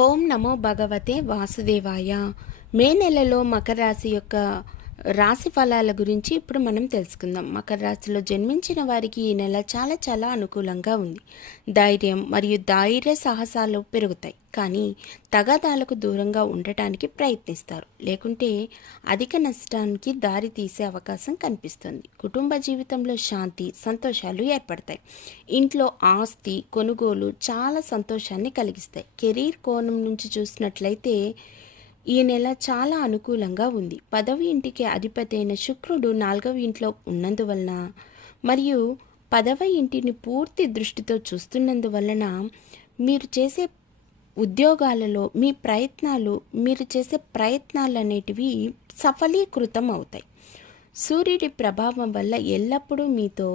ఓం నమో భగవతే వాసుదేవాయ. మే నెలలో మకర రాశి యొక్క రాశి ఫలాల గురించి ఇప్పుడు మనం తెలుసుకుందాం. మకర రాశిలో జన్మించిన వారికి ఈ నెల చాలా చాలా అనుకూలంగా ఉంది. ధైర్యం మరియు ధైర్య సాహసాలు పెరుగుతాయి, కానీ తగాదాలకు దూరంగా ఉండటానికి ప్రయత్నిస్తారు, లేకుంటే అధిక నష్టానికి దారి తీసే అవకాశం కనిపిస్తుంది. కుటుంబ జీవితంలో శాంతి సంతోషాలు ఏర్పడతాయి. ఇంట్లో ఆస్తి కొనుగోలు చాలా సంతోషాన్ని కలిగిస్తాయి. కెరీర్ కోణం నుంచి చూసినట్లయితే ఈ నెల చాలా అనుకూలంగా ఉంది. 10వ ఇంటికి అధిపతి అయిన శుక్రుడు 4వ ఇంట్లో ఉన్నందువలన మరియు 10వ ఇంటిని పూర్తి దృష్టితో చూస్తున్నందువలన మీరు చేసే ఉద్యోగాలలో మీరు చేసే ప్రయత్నాలు అనేటివి సఫలీకృతం అవుతాయి. సూర్యుడి ప్రభావం వల్ల ఎల్లప్పుడూ మీతో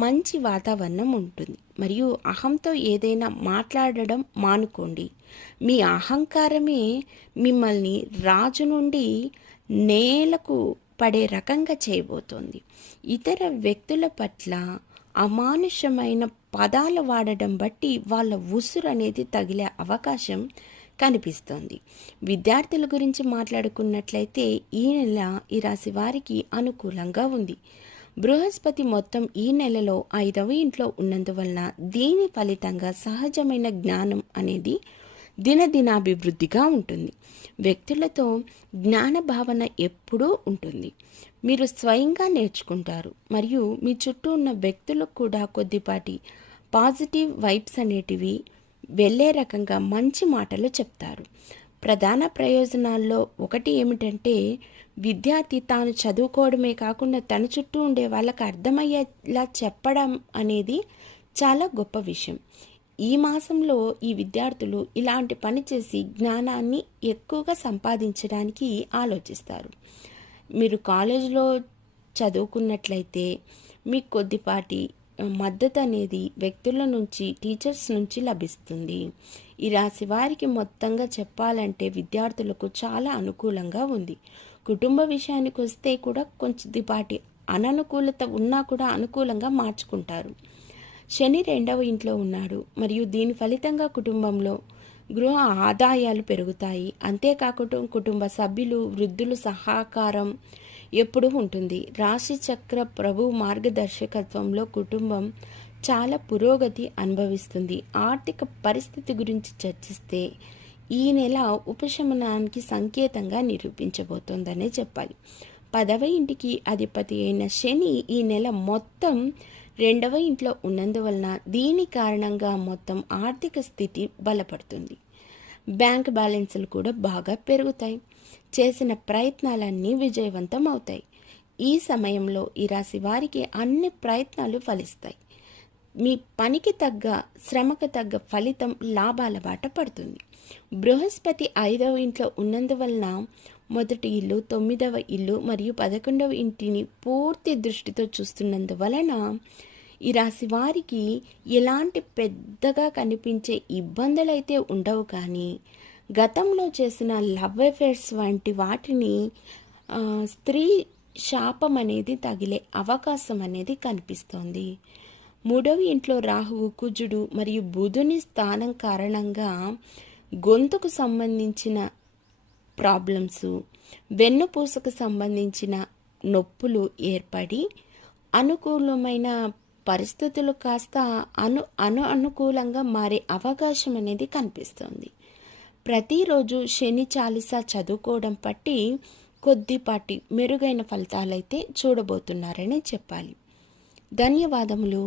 మంచి వాతావరణం ఉంటుంది మరియు అహంతో ఏదైనా మాట్లాడడం మానుకోండి. మీ అహంకారమే మిమ్మల్ని రాజు నుండి నేలకు పడే రకంగా చేయబోతోంది. ఇతర వ్యక్తుల పట్ల అమానుషమైన పదాలు వాడడం బట్టి వాళ్ళ ఉసురు అనేది తగిలే అవకాశం కనిపిస్తోంది. విద్యార్థుల గురించి మాట్లాడుకున్నట్లయితే ఈ నెల ఈ రాశి వారికి అనుకూలంగా ఉంది. బృహస్పతి మొత్తం ఈ నెలలో 5వ ఇంట్లో ఉన్నందువలన దీని ఫలితంగా సహజమైన జ్ఞానం అనేది దినదినాభివృద్ధిగా ఉంటుంది. వ్యక్తులతో జ్ఞాన భావన ఎప్పుడూ ఉంటుంది. మీరు స్వయంగా నేర్చుకుంటారు మరియు మీ చుట్టూ ఉన్న వ్యక్తులకు కూడా కొద్దిపాటి పాజిటివ్ వైబ్స్ అనేటివి వెళ్ళే రకంగా మంచి మాటలు చెప్తారు. ప్రధాన ప్రయోజనాల్లో ఒకటి ఏమిటంటే, విద్యార్థి తాను చదువుకోవడమే కాకుండా తన చుట్టూ ఉండే వాళ్ళకి అర్థమయ్యేలా చెప్పడం అనేది చాలా గొప్ప విషయం. ఈ మాసంలో ఈ విద్యార్థులు ఇలాంటి పని చేసి జ్ఞానాన్ని ఎక్కువగా సంపాదించడానికి ఆలోచిస్తారు. మీరు కాలేజీలో చదువుకున్నట్లయితే మీకు కొద్దిపాటి మద్దతు అనేది వ్యక్తుల నుంచి టీచర్స్ నుంచి లభిస్తుంది. ఈ రాశి వారికి మొత్తంగా చెప్పాలంటే విద్యార్థులకు చాలా అనుకూలంగా ఉంది. కుటుంబ విషయానికి వస్తే కూడా కొద్దిపాటి అననుకూలత ఉన్నా కూడా అనుకూలంగా మార్చుకుంటారు. శని 2వ ఇంట్లో ఉన్నాడు మరియు దీని ఫలితంగా కుటుంబంలో గృహ ఆదాయాలు పెరుగుతాయి. అంతేకాకుండా కుటుంబ సభ్యులు వృద్ధులు సహకారం ఎప్పుడూ ఉంటుంది. రాశి చక్ర ప్రభు మార్గదర్శకత్వంలో కుటుంబం చాలా పురోగతి అనుభవిస్తుంది. ఆర్థిక పరిస్థితి గురించి చర్చిస్తే ఈ నెల ఉపశమనానికి సంకేతంగా నిరూపించబోతోందనే చెప్పాలి. 10వ ఇంటికి అధిపతి అయిన శని ఈ నెల మొత్తం 2వ ఇంట్లో ఉన్నందువలన దీని కారణంగా మొత్తం ఆర్థిక స్థితి బలపడుతుంది. బ్యాంక్ బ్యాలెన్సులు కూడా బాగా పెరుగుతాయి. చేసిన ప్రయత్నాలన్నీ విజయవంతం అవుతాయి. ఈ సమయంలో ఈ రాశి వారికి అన్ని ప్రయత్నాలు ఫలిస్తాయి. మీ పనికి తగ్గ శ్రమకు తగ్గ ఫలితం లాభాల బాట పడుతుంది. బృహస్పతి 5వ ఇంట్లో ఉన్నందువలన మొదటి ఇల్లు 9వ ఇల్లు మరియు 11వ ఇంటిని పూర్తి దృష్టితో చూస్తున్నందువలన ఈ రాశి వారికి ఎలాంటి పెద్దగా కనిపించే ఇబ్బందులైతే ఉండవు, కానీ గతంలో చేసిన లవ్ అఫేర్స్ వంటి వాటిని స్త్రీ శాపం అనేది తగిలే అవకాశం అనేది కనిపిస్తోంది. 3వ ఇంట్లో రాహువు కుజుడు మరియు బుధుని స్థానం కారణంగా గొంతుకు సంబంధించిన ప్రాబ్లమ్స్, వెన్నుపూసకు సంబంధించిన నొప్పులు ఏర్పడి అనుకూలమైన పరిస్థితులు కాస్త అనుకూలంగా మారే అవకాశం అనేది కనిపిస్తుంది. ప్రతిరోజు శని చాలీసా చదువుకోవడం బట్టి కొద్దిపాటి మెరుగైన ఫలితాలైతే చూడబోతున్నారని చెప్పాలి. ధన్యవాదములు.